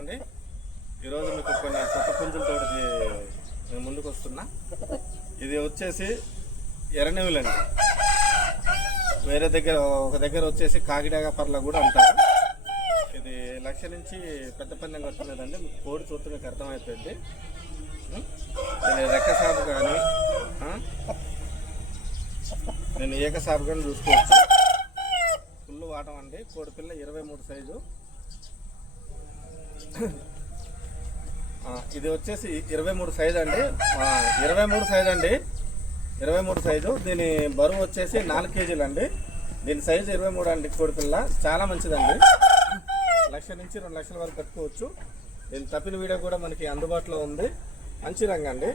అండి. ఈరోజు మీకు కొన్ని కొత్త పుంజులతో నేను ముందుకు వస్తున్నా. ఇది వచ్చేసి ఎర్రనెవులండి వేరే దగ్గర ఒక దగ్గర వచ్చేసి కాకిడాగా పర్ల కూడా అంటారు. ఇది లక్ష నుంచి పెద్ద పందెం కట్టలేదండి. మీకు కోడి చూస్తే మీకు అర్థమైపోయింది. నేను రెక్క సాపు కానీ నేను ఏక సాపు కానీ చూసుకోవచ్చు. ఫుల్ వాటం అండి. కోడి పిల్ల ఇరవై మూడు సైజు. ఇది వచ్చేసి ఇరవై మూడు సైజ్ అండి. ఇరవై మూడు సైజ్ అండి. ఇరవై మూడు సైజు. దీని బరువు వచ్చేసి నాలుగు కేజీలు అండి. దీని సైజు ఇరవై మూడు అండి కోడిపిల్ల చాలా మంచిదండి. లక్ష నుంచి రెండు లక్షల వరకు కట్టుకోవచ్చు. దీని తప్పిన వీడియో కూడా మనకి అందుబాటులో ఉంది. మంచి రంగు అండి.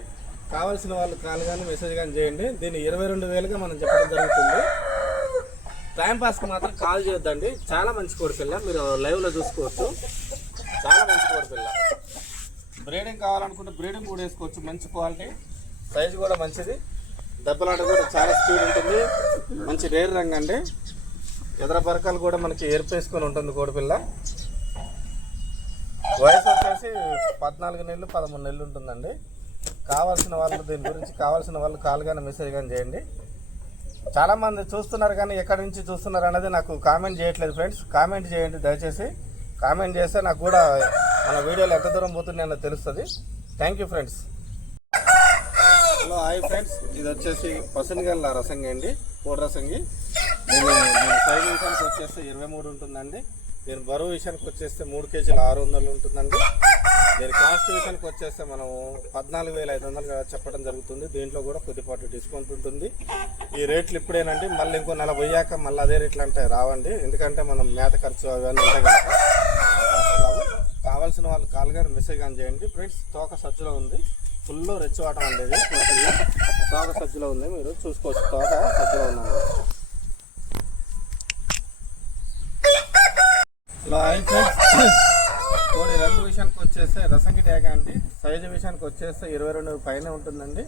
కావాల్సిన వాళ్ళు కాల్ కానీ మెసేజ్ కానీ చేయండి. దీన్ని ఇరవై రెండు వేలుగా మనం చెప్పడం జరుగుతుంది. టైం పాస్కి మాత్రం కాల్ చేయొద్దండి. చాలా మంచి కోడిపిల్ల మీరు లైవ్లో చూసుకోవచ్చు. చాలా మంచి కోడిపిల్ల బ్రీడింగ్ కావాలనుకుంటే బ్రీడింగ్ కూడా వేసుకోవచ్చు. మంచి క్వాలిటీ సైజు కూడా మంచిది. దెబ్బలాట కూడా చాలా స్పీడ్ ఉంటుంది. మంచి రేర్ రంగు అండి. ఎదర పరకాలు కూడా మనకి ఏర్పేసుకొని ఉంటుంది కోడిపిల్ల వయసు వచ్చేసి పద్నాలుగు నెలలు పదమూడు నెలలు ఉంటుందండి. కావాల్సిన వాళ్ళు దీని గురించి కావాల్సిన వాళ్ళు కాల్ కానీ మెసేజ్ కానీ చేయండి. చాలామంది చూస్తున్నారు కానీ ఎక్కడి నుంచి చూస్తున్నారు అనేది నాకు కామెంట్ చేయట్లేదు ఫ్రెండ్స్ కామెంట్ చేయండి దయచేసి. కామెంట్ చేస్తే నాకు కూడా మన వీడియోలు ఎంత దూరం పోతున్నాయో తెలుస్తుంది. Thank you friends hello hi friends ఇది వచ్చేసి పసనిగల్ల రసంగి అండి. కోడి రసంగి. నేను సైజ్ విషయానికి వచ్చేస్తే ఇరవై మూడు ఉంటుందండి. దీని బరువు విషయానికి వచ్చేస్తే మూడు కేజీలు ఆరు వందలు ఉంటుందండి. దీని కాస్ట్ విషయానికి వచ్చేస్తే మనం పద్నాలుగు వేల ఐదు వందలు చెప్పడం జరుగుతుంది. దీంట్లో కూడా కొద్దిపాటు డిస్కౌంట్ ఉంటుంది. ఈ రేట్లు ఇప్పుడేనండి. మళ్ళీ ఇంకో నెల పోయాక మళ్ళీ అదే రేట్లు అంటే రావండి. ఎందుకంటే మనం మేత ఖర్చు అవన్నీ ఉంటాయి కనుక కావాల్సిన వాళ్ళు కాల్ గారు మెసేజ్ కానీ చేయండి. ఫ్రెండ్స్ తోక సజ్జలో ఉంది. ఫుల్ రెచ్చివాటం అండి తోక సజ్జలో ఉంది. మీరు చూసుకోవచ్చు. తోక సజ్జలో ఉంది హలో హాయ్ కోడి రంగు విషయానికి వచ్చేస్తే రసంకి ట్యాగ్ అండి. సైజు విషయానికి వచ్చేస్తే ఇరవై రెండు పైన ఉంటుందండి.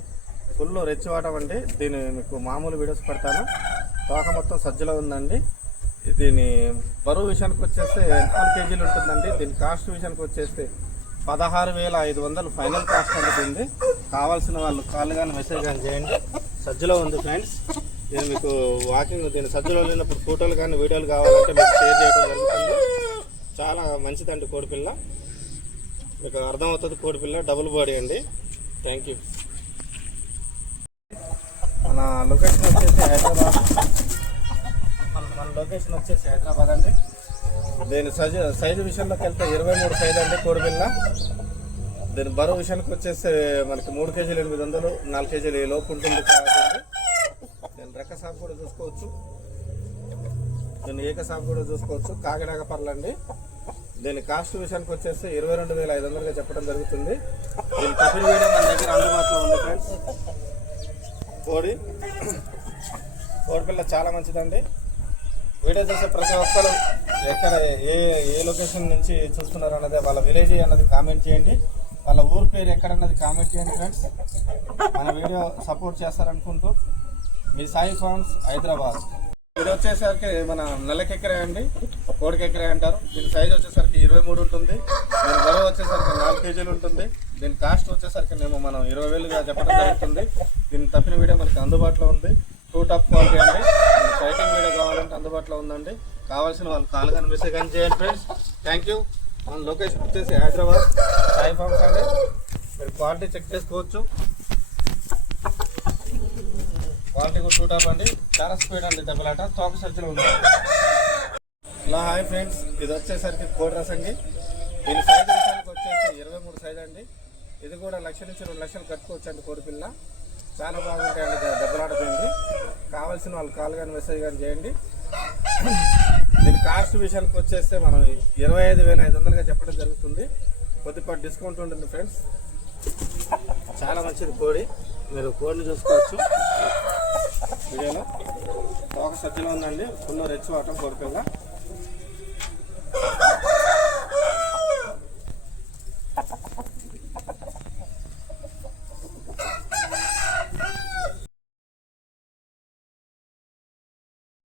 ఫుల్ రెచ్చివాటం అండి. దీన్ని మీకు మామూలు వీడియోస్ పెడతాను. తోక మొత్తం సజ్జలో ఉందండి. దీని బరువు విషయానికి వచ్చేస్తే నాలుగు కేజీలు ఉంటుందండి. దీని కాస్ట్ విషయానికి వచ్చేస్తే పదహారు వేల ఐదు వందలు ఫైనల్ కాస్ట్ ఉంటుంది కావాల్సిన వాళ్ళు కాల్ కానీ మెసేజ్ కానీ చేయండి. సజ్జలో ఉంది ఫ్రెండ్స్ నేను మీకు వాకింగ్ దీని సజ్జలో లేనప్పుడు ఫోటోలు కానీ వీడియోలు కావాలంటే మీకు షేర్ చేయడం జరుగుతుంది. చాలా మంచిదండి కోడిపిల్ల మీకు అర్థమవుతుంది కోడిపిల్ల డబుల్ బాడీ అండి. థ్యాంక్ యూ మన లొకేషన్ వచ్చేసి హైదరాబాద్. మన లొకేషన్ వచ్చేసి హైదరాబాద్ అండి. దీని సైజు సైజు విషయంలోకి వెళ్తే ఇరవై మూడు సైజు అండి కోడిపిల్ల. దీని బరువు విషయానికి వచ్చేసి మనకి మూడు కేజీలు ఎనిమిది వందలు నాలుగు కేజీలు ఈ లోపు ఉంటుంది కాబట్టి దీని రెక్క సాగు కూడా చూసుకోవచ్చు. దీని ఏక సాగు కూడా చూసుకోవచ్చు. కాకినాక పర్లండి. దీని కాస్ట్ విషయానికి వచ్చేసి ఇరవై రెండు వేల ఐదు వందలుగా చెప్పడం జరుగుతుంది. దీని కపిల్ వీడియో మన దగ్గర అందుబాటులో ఉంది ఫ్రెండ్స్ కోడి. కోడిపిల్ల చాలా మంచిదండి. వీడియో చూసే ప్రతి ఒక్కరు ఎక్కడ ఏ ఏ లొకేషన్ నుంచి చూస్తున్నారు అన్నది వాళ్ళ విలేజ్ అన్నది కామెంట్ చేయండి. వాళ్ళ ఊరు పేరు ఎక్కడ అన్నది కామెంట్ చేయండి ఫ్రెండ్స్. మన వీడియో సపోర్ట్ చేస్తారనుకుంటూ మీ సాయి ఫార్మ్స్ హైదరాబాద్. ఇది వచ్చేసరికి మన నెలకెక్కరే అండి కోడికెక్కరే అంటారు. దీని సైజ్ వచ్చేసరికి ఇరవై మూడు ఉంటుంది. దీని బరువు వచ్చేసరికి నాలుగు కేజీలు ఉంటుంది. దీని కాస్ట్ వచ్చేసరికి మేము మనం ఇరవై వేలుగా చెప్పడం జరుగుతుంది. దీని తప్పిన వీడియో మనకి అందుబాటులో ఉంది. టూ టాప్ క్వాలిటీ అండి. మీకు ఫైటింగ్ వీడియో కావాలంటే అందుబాటులో ఉందండి. కావాల్సిన వాళ్ళు కాల్ కనిపిస్తే కానీ చేయండి ఫ్రెండ్స్ థ్యాంక్ యూ మన లొకేషన్ వచ్చేసి హైదరాబాద్. సాయి ఫార్మ్స్ అండి. మీరు క్వాలిటీ చెక్ చేసుకోవచ్చు. క్వాలిటీ కూడా టూ టాప్ అండి. చాలా స్పీడ్ అండి దెబ్బలాట. తోక సజ్జలు ఉంది హలో హాయ్ ఫ్రెండ్స్ ఇది వచ్చేసరికి కోడి రసంగి దీని సైజ్ విషయానికి వచ్చేసి ఇరవై మూడు సైజ్ అండి. ఇది కూడా లక్ష నుంచి రెండు లక్షలు కట్టుకోవచ్చు అండి కోడి పిల్ల. చాలా బాగుంటాయండి. ద- దెబ్బలాట కావాల్సిన వాళ్ళు కాల్ కానీ మెసేజ్ కానీ చేయండి. దీని కాస్ట్ విషయానికి వచ్చేస్తే మనం ఇరవై ఐదు వేల ఐదు వందలుగా చెప్పడం జరుగుతుంది. కొద్దిపాటు డిస్కౌంట్ ఉంటుంది ఫ్రెండ్స్. చాలా మంచిది కోడి. మీరు కోడిని చూసుకోవచ్చు. వీడియోలో ఒక సజ్జలో ఉందండి. ఫుల్ రెచ్చి వాటం కోడిపిల్ల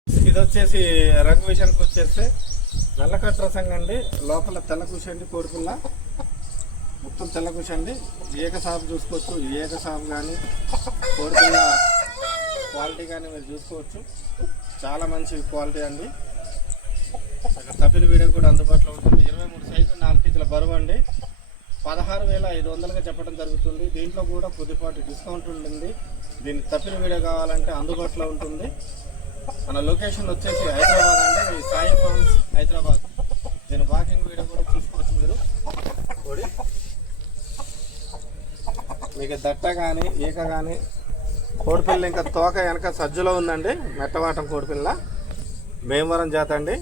ఇది వచ్చేసి రంగు విషయానికి వచ్చేస్తే నల్లకట్ట రసం అండి. లోపల తెల్ల కూసండి కోడిపిల్ల మొత్తం తెల్ల కూసండి ఏక సాపు చూసుకోవచ్చు. ఏక సాగు కానీ కోరుకున్న క్వాలిటీ కానీ మీరు చూసుకోవచ్చు. చాలా మంచి క్వాలిటీ అండి. అక్కడ తప్పిన వీడియో కూడా అందుబాటులో ఉంటుంది. ఇరవై మూడు సైజు నాలుగు కేజీల బరువు అండి. పదహారు వేల ఐదు వందలుగా చెప్పడం జరుగుతుంది. దీంట్లో కూడా కొద్దిపాటి డిస్కౌంట్ ఉంటుంది. దీన్ని తప్పిన వీడియో కావాలంటే అందుబాటులో ఉంటుంది. మన లొకేషన్ వచ్చేసి హైదరాబాద్ అండి. మీ సాయి ఫార్మ్స్ హైదరాబాద్. నేను వాకింగ్ వీడియో కూడా చూసుకోవచ్చు మీరు. కోడి మీకు దట్ట కానీ ఈక కానీ కోడిపిల్ల ఇంకా తోక వెనక సజ్జలో ఉందండి. మెట్టవాటం కోడిపిల్ల. భీమవరం జాత అండి.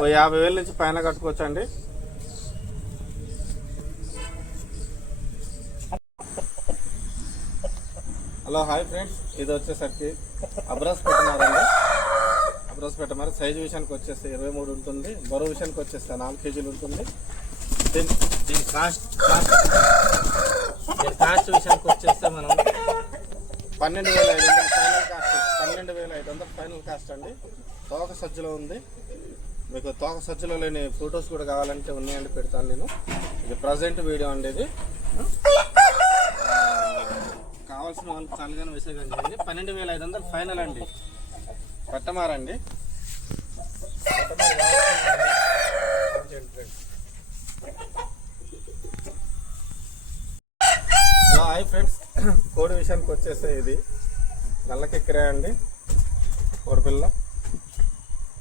ఓ యాభై వేల నుంచి పైన కట్టుకోవచ్చు హలో హాయ్ ఫ్రెండ్స్. ఇది వచ్చేసరికి అబ్రాస్ పెట్టినారండి అబ్రాస్ పెట్టమారు సైజు విషయానికి వచ్చేస్తే ఇరవై మూడు ఉంటుంది. బరువు విషయానికి వచ్చేస్తే నాలుగు కేజీలు ఉంటుంది. దీని దీని కాస్ట్. దీని కాస్ట్ విషయానికి వచ్చేస్తే మనం పన్నెండు వేల ఐదు వందల ఫైనల్ కాస్ట్ పన్నెండు వేల ఐదు వందల ఫైనల్ కాస్ట్ అండి. తోక సజ్జలో ఉంది. మీకు తోక సజ్జలో లేని ఫొటోస్ కూడా కావాలంటే ఉన్నాయండి పెడతాను నేను. ఇది ప్రజెంట్ వీడియో అండి ఇది. కావాల్సిన వాళ్ళు చాలుగానే విసేగా చేయండి పన్నెండు వేల ఐదు వందలు ఫైనల్ అండి. పట్టమారండి. Hi friends. కోడి విషయానికి వచ్చేస్తే ఇది నల్లకెక్కిరా అండి. కోడిపిల్ల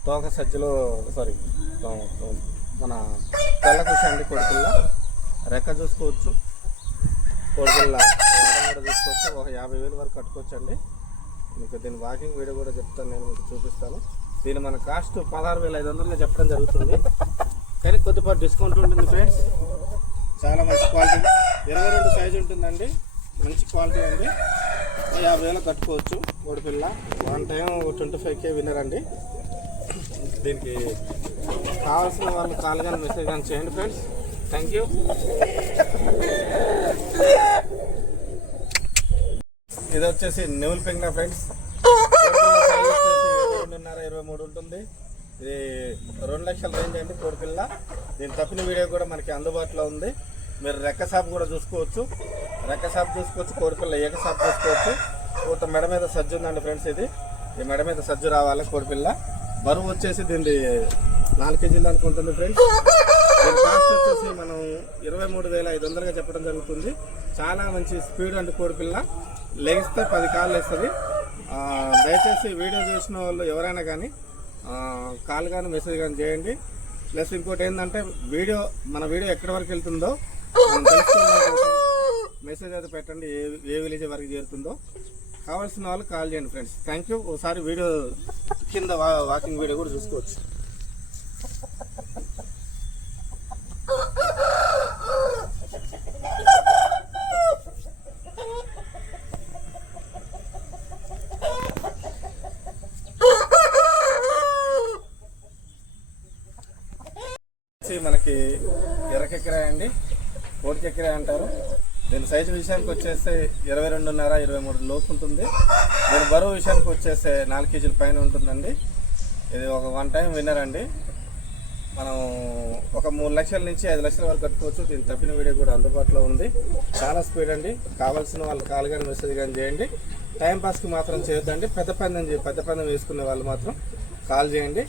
తోక సజ్జలో సారీ మన తెల్ల అండి కోడిపిల్ల రెక్క చూసుకోవచ్చు. కోడిపిల్ల వాడడం కూడా చూసుకోవచ్చు ఒక యాభై వేలు వరకు కట్టుకోవచ్చు అండి మీకు దీని వాకింగ్ వీడియో కూడా చెప్తాను నేను మీకు చూపిస్తాను. దీని మన కాస్ట్ పదహారు వేల ఐదు వందలుగా చెప్పడం జరుగుతుంది. కానీ కొద్దిపాటు డిస్కౌంట్ ఉంటుంది ఫ్రెండ్స్. చాలా మంచి క్వాలిటీ ఇరవై రెండు సైజు ఉంటుందండి. మంచి క్వాలిటీ అండి యాభై వేలు కట్టుకోవచ్చు కోడిపిల్ల one time twenty five K winner అండి. దీనికి కావాల్సిన వాళ్ళు కాల్ కానీ మెసేజ్ కానీ చేయండి ఫ్రెండ్స్. థ్యాంక్ యూ ఇది వచ్చేసి నెవుల్ పెంగ్నా ఫ్రెండ్స్. రెండున్నర ఇరవై మూడు ఉంటుంది. ఇది రెండు లక్షల రేంజ్ అండి కోడిపిల్ల దీని తప్పిన వీడియో కూడా మనకి అందుబాటులో ఉంది. మీరు రెక్క షాప్ కూడా చూసుకోవచ్చు. రెక్క షాప్ చూసుకోవచ్చు కోడిపిల్ల ఏక షాప్ చూసుకోవచ్చు. పూత మెడ మీద సజ్జు ఉందండి ఫ్రెండ్స్ ఇది. ఈ మెడ మీద సజ్జు రావాలి కోడిపిల్ల బరువు వచ్చేసి దీన్ని నాలుగు కేజీలు అనుకుంటుంది ఫ్రెండ్స్. కాస్ట్ వచ్చేసి మనం ఇరవై మూడు వేల ఐదు వందలుగా చెప్పడం జరుగుతుంది. చాలా మంచి స్పీడ్ అండి కోడిపిల్ల లెగిస్తే పది కాళ్ళు వేస్తుంది. దయచేసి వీడియో చూసిన వాళ్ళు ఎవరైనా కానీ కాల్ కానీ మెసేజ్ కానీ చేయండి. ప్లస్ ఇంకోటి ఏంటంటే వీడియో మన వీడియో ఎక్కడి వరకు వెళ్తుందో మనం మెసేజ్ అయితే పెట్టండి ఏ ఏ విలేజ్ వరకు చేరుతుందో. కావాల్సిన వాళ్ళు కాల్ చేయండి ఫ్రెండ్స్ థ్యాంక్ యూ ఒకసారి వీడియో కింద వా- వాకింగ్ వీడియో కూడా చూసుకోవచ్చు. వచ్చి మనకి ఎర్రకెక్కిరాయ అండి. కోటికెక్కిరాయ అంటారు. దీని సైజు విషయానికి వచ్చేస్తే ఇరవై రెండున్నర ఇరవై మూడు లోపు ఉంటుంది. దీని బరువు విషయానికి వచ్చేస్తే నాలుగు కేజీల పైన ఉంటుందండి. ఇది ఒక వన్ టైం విన్నర్ అండి. మనం ఒక మూడు లక్షల నుంచి ఐదు లక్షల వరకు కట్టుకోవచ్చు. దీని తప్పిన వీడియో కూడా అందుబాటులో ఉంది. చాలా స్పీడ్ అండి. కావాల్సిన వాళ్ళు కాల్ కానీ మెసేజ్ కానీ చేయండి. టైంపాస్కి మాత్రం చేయొద్దండి. పెద్ద పందెం చే- పెద్ద పందెం వేసుకునే వాళ్ళు మాత్రం కాల్ చేయండి.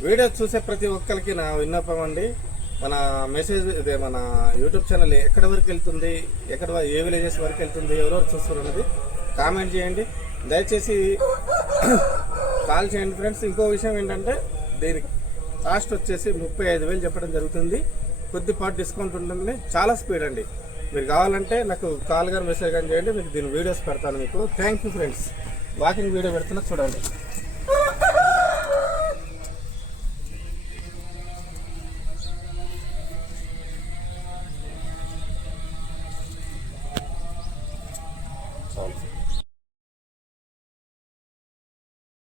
వీడియో చూసే ప్రతి ఒక్కరికి నా విన్నపం అండి. మన మెసేజ్ ఇదే మన యూట్యూబ్ ఛానల్ ఎక్కడి వరకు వెళ్తుంది ఎక్కడ వ- ఏ విలేజెస్ వరకు వెళ్తుంది ఎవరెవరు చూస్తున్నది కామెంట్ చేయండి. దయచేసి కాల్ చేయండి ఫ్రెండ్స్. ఇంకో విషయం ఏంటంటే దీనికి కాస్ట్ వచ్చేసి ముప్పై ఐదు వేలు చెప్పడం జరుగుతుంది. కొద్దిపాటు డిస్కౌంట్ ఉంటుంది. చాలా స్పీడ్ అండి. మీరు కావాలంటే నాకు కాల్ కానీ మెసేజ్ కానీ చేయండి. మీకు దీని వీడియోస్ పెడతాను మీకు. Thank you friends. Walking video పెడుతున్నా చూడండి.